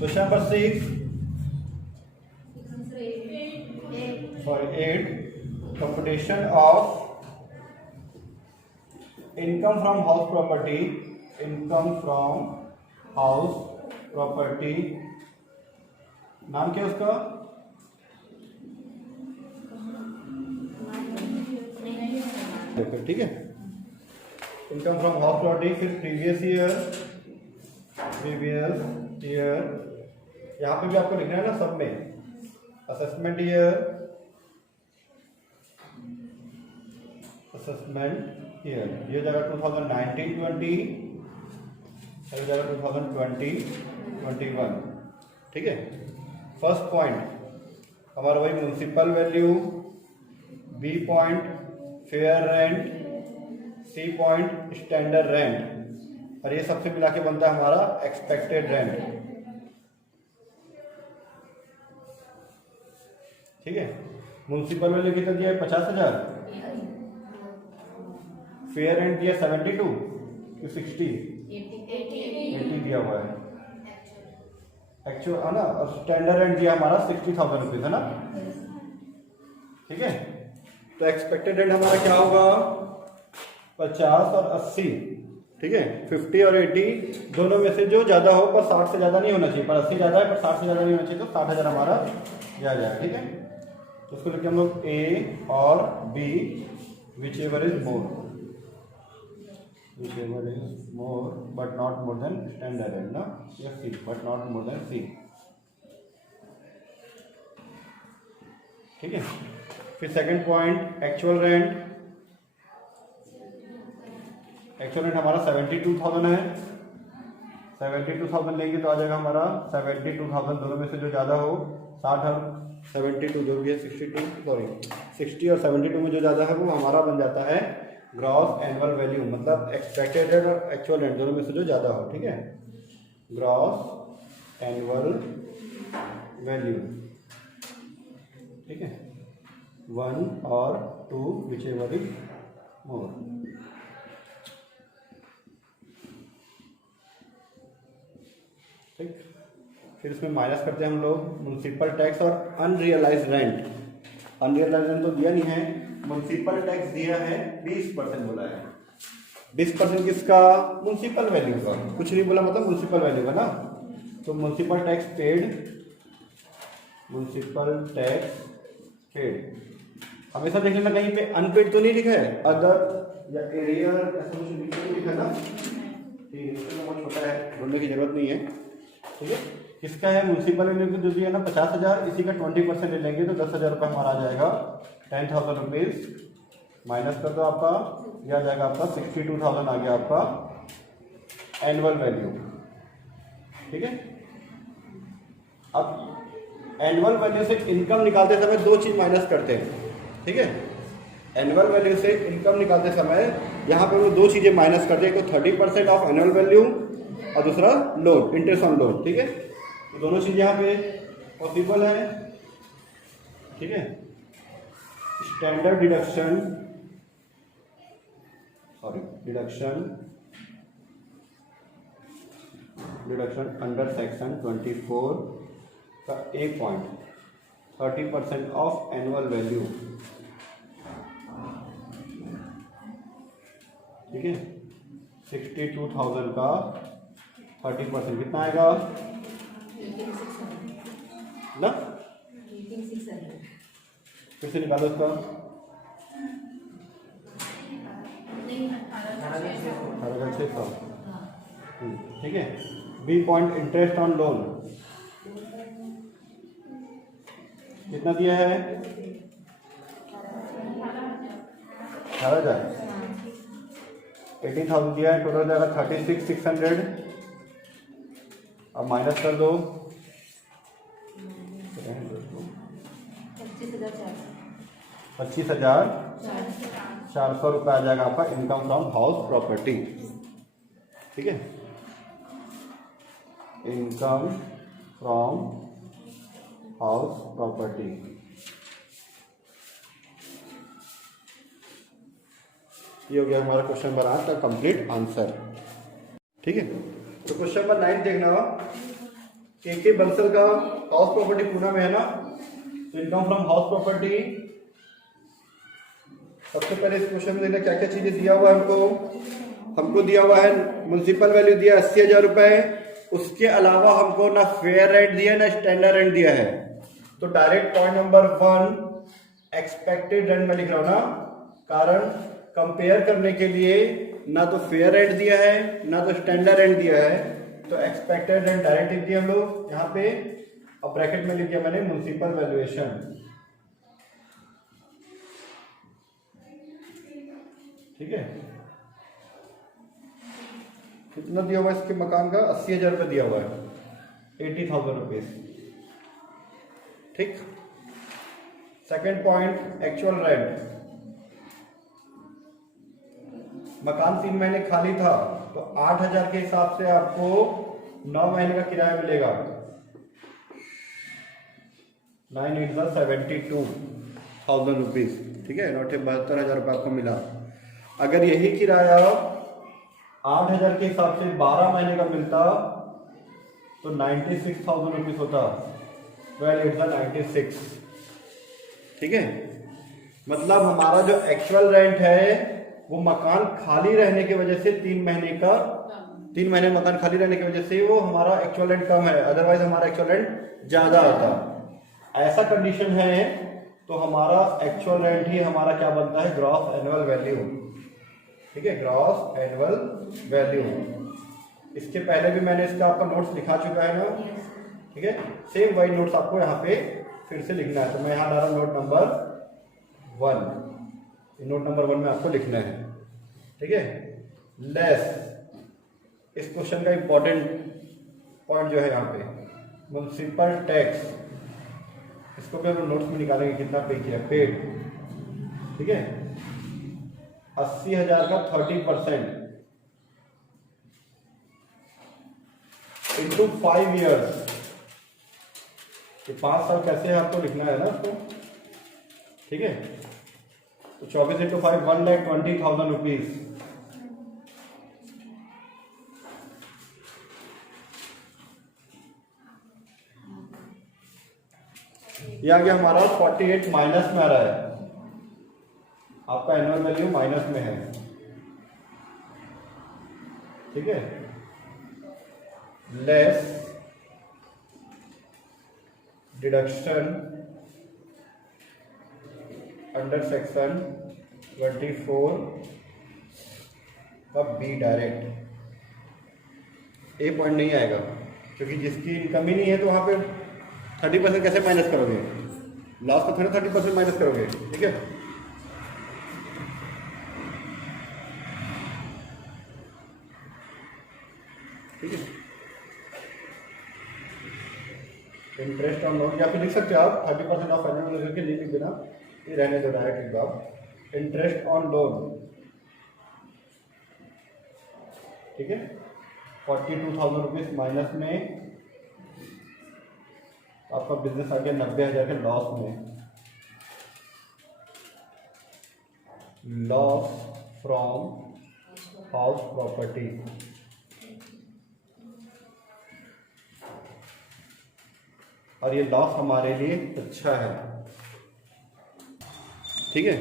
Question number 6 for 8 computation of income from house property नाम क्या है उसका? ठीक है, इनकम फ्रॉम हाउस प्रॉपर्टी। फिर प्रीवियस ईयर, यहाँ पे भी आपको लिखना है ना सब में। असेसमेंट ईयर, ये जगह 2019-20, ये जगह 2020-21। ठीक है। फर्स्ट पॉइंट हमारा वही municipal value, B point fair rent, C point standard rent, और ये सबसे मिला के बनता है हमारा एक्सपेक्टेड रेंट। ठीक है। म्युनिसिपल वैल्यू कितना दिया है? 50,000। फेयर रेंट दिया 72 कि 60? 80 दिया हुआ है एक्चुअल, है ना। और स्टैंडर्ड रेंट दिया हमारा 60,000 रुपीज, है ना। ठीक है। तो एक्सपेक्टेड रेंट हमारा क्या होगा? 50 और 80। ठीक है। 50 और 80 दोनों में से जो ज्यादा हो, पर 60 से ज्यादा नहीं होना चाहिए। पर 80 ज्यादा है, पर 60 से ज्यादा नहीं होना चाहिए, तो 60,000 हमारा ये आ जाएगा। ठीक है। तो उसको लिखते हम लोग ए और B, whichever is more, but not more than standard rent ना, या C, but not more than C. ठीक है। फिर second point actual rent. Actual rent हमारा 72,000 है। 72,000 लेंगे तो आ जाएगा हमारा 72,000, दोनों में से जो ज़्यादा हो, 60 और 72 जो भी है 60 और 72 में जो ज़्यादा है वो हमारा बन जाता है ग्रॉस एनुअल वैल्यू, मतलब एक्सपेक्टेड रेंट और एक्चुअल रेंट दोनों में से जो ज़्यादा हो। ठीक है। Gross annual value. ठीक है। 1 और 2 विच एवर इज मोर। ठीक। फिर इसमें माइनस करते हैं हम लोग म्युनिसिपल टैक्स और अनरियलाइज रेंट। अनरियलाइज रेंट तो दिया नहीं है, म्युनिसिपल टैक्स दिया है 20% बोला है। 20% किसका? म्युनिसिपल वैल्यू का, कुछ नहीं बोला, मतलब म्युनिसिपल वैल्यू का ना। तो म्युनिसिपल टैक्स पेड हमेशा देख लेना, कहीं पे अनपेड तो नहीं लिखा है, अदर या एरियर ऐसा कुछ नहीं लिखा ना। ठीक है, इसका बहुत छोटा है, ढूंढने की जरूरत नहीं है। ठीक है। किसका है? म्युनिसिपल वैल्यू जो दिया है ना 50,000, इसी का 20% ले लेंगे तो 10,000 रुपये हमारा आ जाएगा। 10,000 रुपीज माइनस कर दो, आपका यह आ जाएगा आपका 62,000 आ गया आपका एनुअल वैल्यू। ठीक है। अब एनुअल वैल्यू से इनकम निकालते समय दो चीज माइनस करते हैं। ठीक है। एनुअल वैल्यू से इनकम निकालते समय यहाँ पे वो दो चीजें माइनस करते हैं, एक तो 30% ऑफ एनुअल वैल्यू और दूसरा लोन, इंटरेस्ट ऑन लोन। ठीक है। तो दोनों चीज यहाँ पे पॉसिबल है। ठीक है। स्टैंडर्ड डिडक्शन अंडर सेक्शन 24 का ए पॉइंट 30% ऑफ एनुअल वैल्यू। ठीक है। 62,000 का 30% कितना आएगा ना? फिर से निकालो उसका 18,600। ठीक है। B point interest on loan कितना दिया है? 18,000। 18,000 दिया है, टोटल जाएगा 36,600। अब माइनस कर दो 25,400 रुपये आ जाएगा आपका इनकम फ्रॉम हाउस प्रॉपर्टी। ठीक है। Income from house property. ये हो गया हमारा क्वेश्चन नंबर 8 का कंप्लीट आंसर। ठीक है। तो क्वेश्चन नंबर 9 देखना, के बंसल का हाउस प्रॉपर्टी पुणे में है ना, तो इनकम फ्रॉम हाउस प्रॉपर्टी। सबसे पहले इस क्वेश्चन में देखना क्या क्या चीजें दिया हुआ है हमको दिया हुआ है म्युनिसिपल वैल्यू दिया 80,000 रुपए। उसके अलावा हमको ना फेयर रेंट दिया ना स्टैंडर्ड रेंट दिया है। तो direct point number 1 expected rent में लिख रहा हूं ना, कारण कंपेयर करने के लिए ना तो फेयर रेंट दिया है ना तो स्टैंडर्ड रेंट दिया है, तो एक्सपेक्टेड रेंट डायरेक्ट लिख दिया हम लोग यहाँ पे। अब ब्रैकेट में लिख दिया मैंने म्युनिसिपल वैल्यूएशन। ठीक है, कितना दिया हुआ है इसके मकान का? 80,000 रुपये दिया हुआ है, 80,000 रुपीज। ठीक। Second point actual rent. मकान 3 महीने खाली था तो 8,000 के हिसाब से आपको 9 महीने का किराया मिलेगा। 9 8 72,000 रुपीज। ठीक है, 72,000 रुपये आपको मिला। अगर यही किराया 8,000 के हिसाब से 12 महीने का मिलता तो 96,000 रुपीज होता। 12 8 96। ठीक है, मतलब हमारा जो एक्चुअल रेंट है वो मकान खाली रहने की वजह से 3 महीने मकान खाली रहने की वजह से वो हमारा एक्चुअल रेंट कम है, अदरवाइज हमारा एक्चुअल रेंट ज्यादा आता। ऐसा कंडीशन है तो हमारा एक्चुअल रेंट ही हमारा क्या बनता है? Gross annual value. ठीक है, ग्रॉस एनुअल वैल्यू। इसके पहले भी मैंने इसका आपका नोट्स लिखा चुका है ना। ठीक है, सेम वही नोट्स आपको यहाँ पे फिर से लिखना है। तो मैं यहाँ डाला नोट नंबर 1। नोट नंबर 1 में आपको लिखना है। ठीक है, लेस। इस क्वेश्चन का इंपॉर्टेंट पॉइंट जो है यहाँ पे म्युनिसिपल टैक्स, इसको भी हम नोट्स में निकालेंगे कितना पे किया पेड। ठीक है, 80,000 का 30% इंटू 5 ईयर्स। 5 साल कैसे है आपको लिखना है ना उसको। ठीक है, तो 24 इंटू 5 1,20,000 रुपीज। ये आ गया हमारा 48 माइनस में आ रहा है। आपका एनुअल वैल्यू माइनस में है। ठीक है, लेस डिडक्शन अंडर सेक्शन 24 का बी डायरेक्ट। ए पॉइंट नहीं आएगा क्योंकि जिसकी इनकम ही नहीं है तो वहां पे 30% कैसे माइनस करोगे? लॉस को थोड़ा 30% माइनस करोगे। ठीक है, ठीक है। इंटरेस्ट ऑन लोन या फिर लिख सकते हो आप 30% ऑफ एनुअल करके लिख देना, ये रहने दो डायरेक्ट लिख दो आप। Interest on loan. ठीक है, 42,000 रुपीज माइनस में। आपका बिजनेस आ गया 90,000 के लॉस में। Loss from house property. और ये लॉस हमारे लिए अच्छा है। ठीक है,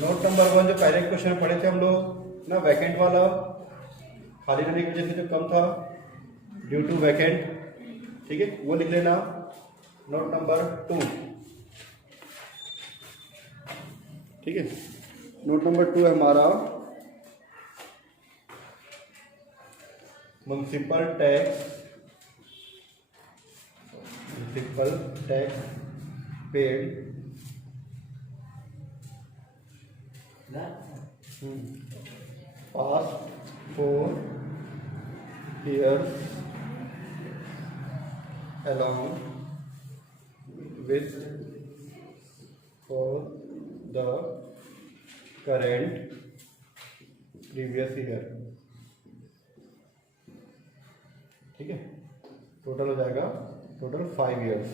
नोट नंबर 1 जो पहले क्वेश्चन पढ़े थे हम लोग ना, वैकेंट वाला, खाली रहने की वजह से जो कम था ड्यू टू वैकेंट। ठीक है, वो लिख लेना। Note number 2। ठीक है, नोट नंबर 2 है हमारा municipal tax paid past 4 years along with for the current previous year। ठीक है, टोटल हो जाएगा टोटल 5 इयर्स।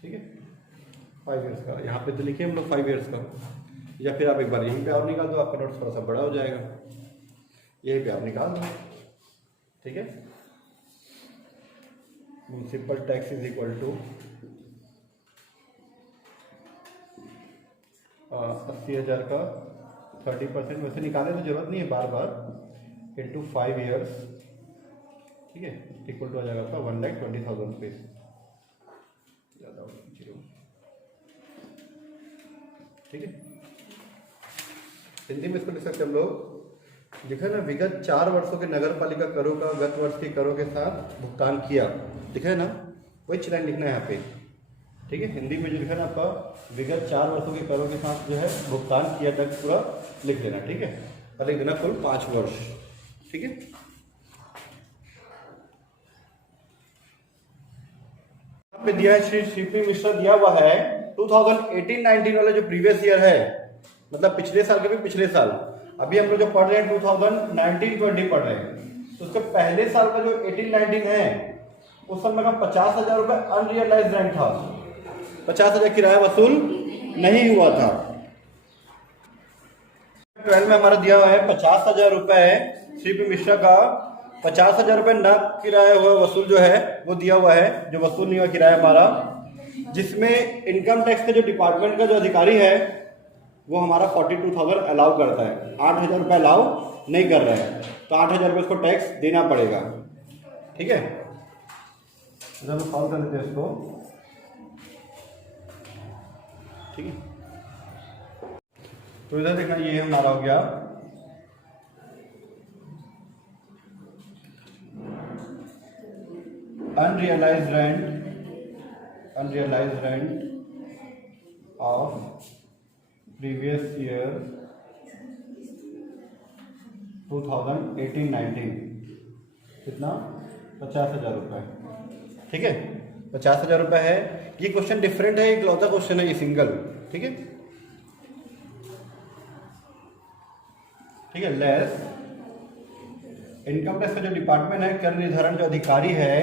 ठीक है, 5 इयर्स का यहाँ पे तो लिखिए हम लोग 5 इयर्स का, या फिर आप एक बार यहीं पे और निकाल दो, आपका नोट्स थोड़ा सा बड़ा हो जाएगा। यहीं पे आप निकाल दो। ठीक है। Municipal tax is equal to 80,000 का 30%, वैसे निकालने की जरूरत नहीं है बार बार, इंटू 5 ईयर्स, ठीक है, इक्वल टू आ जाएगा आपका 1,20,000 रुपीज। ज़्यादा ठीक है। हिंदी में इसको लिख सकते हैं हम लोग, लिखा ना, विगत 4 वर्षों के नगर पालिका करों का गत वर्ष के करों के साथ भुगतान किया, लिखा है ना, वही चलान लिखना है यहाँ पे, ठीक है। हिंदी में जो लिखा है ना आपका, विगत 4 वर्षों के करों के साथ जो है भुगतान किया तक पूरा लिख देना, ठीक है, और लिख देना कुल 5 वर्ष, ठीक है। यहाँ पे दिया है श्री सीपी मिश्रा दिया हुआ है 2018-19 वाला जो प्रीवियस ईयर है, मतलब पिछले साल के भी पिछले साल, अभी हम लोग जो पढ़ रहे हैं 2019-20 पढ़ रहे हैं, तो उसके पहले साल का जो 18-19 है उस समय का 50,000 रुपये अनरियलाइज रेंट था, 50,000 किराया वसूल नहीं हुआ था। 12 में हमारा दिया हुआ है 50,000 रुपये, सीपी मिश्रा का 50,000 रुपये न किराया हुआ वसूल जो है वो दिया हुआ है, जो वसूल नहीं हुआ किराया हमारा, जिसमें इनकम टैक्स के जो डिपार्टमेंट का जो अधिकारी है वो हमारा 42,000 अलाउ करता है, 8,000 रुपये अलाउ नहीं कर रहे हैं, तो 8,000 रुपये उसको टैक्स देना पड़ेगा, ठीक है। जब सॉल्व कर लेते हैं इसको, ठीक है। तो इधर देखना, ये हमारा हो गया unrealised rent of previous year 2018-19, कितना, 50,000 रुपये, ठीक है, 50,000 रुपये है। ये क्वेश्चन डिफरेंट है, इकलौता क्वेश्चन है ये सिंगल, ठीक है, ठीक है। लेस इनकम टैक्स का जो डिपार्टमेंट है, कर निर्धारण जो अधिकारी है,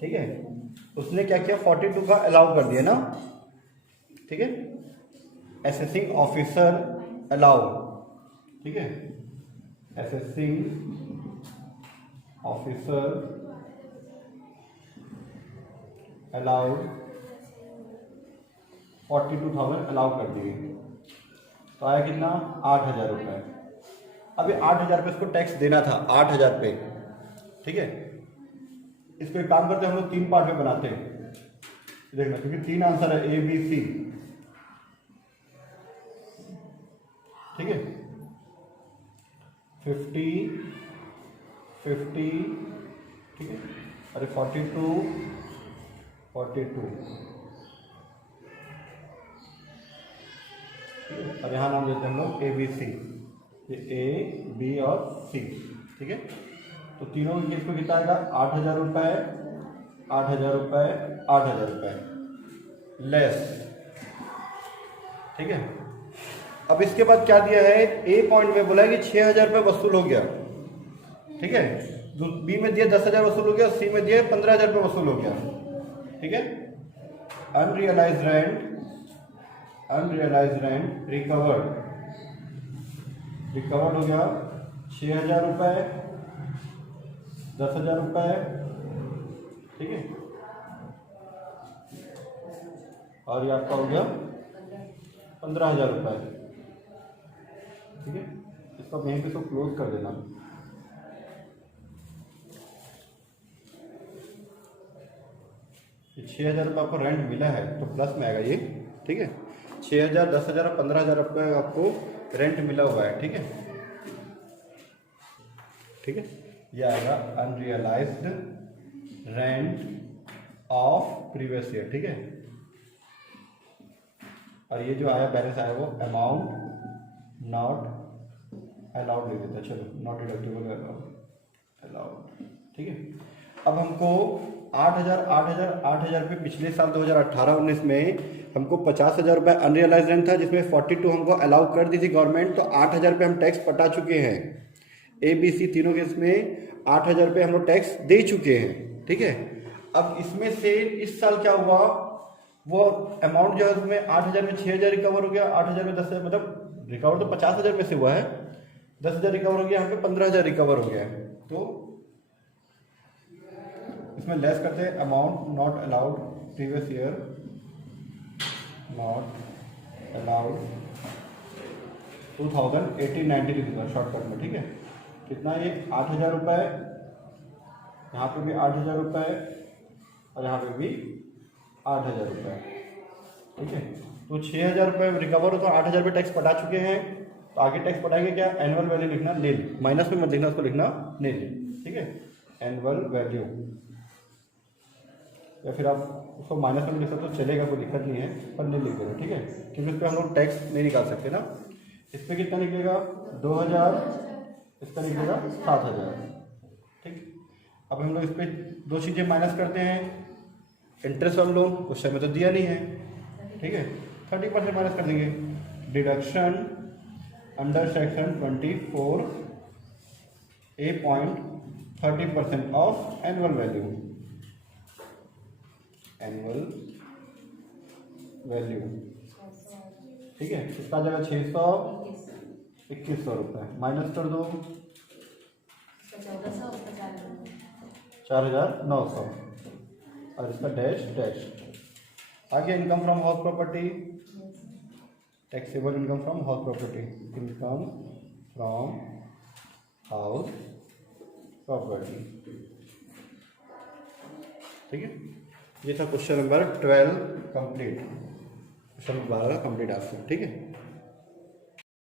ठीक है, उसने क्या किया, 42 का अलाउ कर दिया ना, ठीक है, असेसिंग ऑफिसर अलाउ, ठीक है, असेसिंग ऑफिसर अलाउड 42,000 अलाउ कर दिए, तो आया कितना, 8,000 रुपये। अभी 8,000 रुपये इसको टैक्स देना था, 8,000 रुपये, ठीक है। इसको एक काम करते हैं हम लोग, 3 पार्ट में बनाते हैं, देखना, क्योंकि 3 आंसर है, A B C, ठीक है, 50, ठीक है, अरे 42, अब यहाँ नाम देते हैं हम लोग ABC, ये A, B और C, ठीक है। तो तीनों के केस में कितना आएगा, 8,000 रुपये, 8,000 रुपये, 8,000 रुपये लेस, ठीक है। अब इसके बाद क्या दिया है, A पॉइंट में बोला है कि 6,000 रुपये वसूल हो गया, ठीक है, B में दिया 10,000 वसूल हो गया, C में दिया 15,000 रुपये वसूल हो गया, ठीक है। अनरियलाइज्ड रेंट रिकवर्ड हो गया 6,000 रुपये, 10,000 रुपये, ठीक है, और ये आपका हो गया 15,000 रुपये, ठीक है। इसको यहीं पे इसको क्लोज कर देना, ये 6,000 रुपये आपको रेंट मिला है तो प्लस में आएगा ये, ठीक है, 6,000, 10,000 और 15,000 रुपये आपको रेंट मिला हुआ है, ठीक है, ठीक है। ये आएगा unrealised rent of previous year, ठीक है। और ये जो आया बैलेंस आया वो अमाउंट नॉट अलाउड ले देता है, चलो नॉट डिडक्टिबल अलाउड, ठीक है। अब हमको 8,000 रुपये पिछले साल 2018-19 में हमको 50,000 रुपये अनरियलाइज रेंट था, जिसमें 42 हमको अलाउ कर दी थी गवर्नमेंट, तो 8,000 रुपये हम टैक्स पटा चुके हैं। ABC तीनों केस में 8,000 रुपये हम लोग टैक्स दे चुके हैं, ठीक है। अब इसमें से इस साल क्या हुआ, वो अमाउंट जो है उसमें 8,000 में 6,000 रिकवर हो गया, 8,000 में 10,000, मतलब रिकवर तो 50,000 में से हुआ है, 10,000 रिकवर हो गया, यहाँ पे 15,000 रिकवर हो गया है। तो इसमें लेस करते हैं amount not allowed previous year, not allowed 2080-90 लिख दूँगा शॉर्टकट में, ठीक है। कितना ये 8,000 रुपये, यहाँ पे भी 8,000 रुपये और यहाँ पे भी 8,000 रुपये, ठीक है। तो 6,000 रुपये रिकवर हो तो 8,000 रुपये टैक्स पटा चुके हैं। तो आगे टैक्स पटाएंगे क्या, एनुअल वैल्यू लिखना नील, माइनस में मत लिखना, उसको लिखना नील, ठीक है। एनुअल वैल्यू, या फिर आप उसको माइनस में लिख सकते हो चलेगा, कोई दिक्कत नहीं है, पर नहीं लिख देना, ठीक है, क्योंकि उस पर हम लोग टैक्स नहीं निकाल सकते ना। इस पर कितना निकलेगा 2,000, इस पर निकलेगा 7,000, ठीक। अब हम लोग इस पर दो चीज़ें माइनस करते हैं, इंटरेस्ट ऑन लोन उस समय तो दिया नहीं है, ठीक है, 30% माइनस कर देंगे। Deduction under section 24A.30% of annual value, annual value, ठीक है। इसका आ जाएगा 600, 2,100 रुपये, माइनस कर दो 4,900 और इसका डैश डैश। आगे income from house property, taxable income from house property, income from house property, ठीक है। ये था question number 12 complete, question number 12 complete आपसे, ठीक है।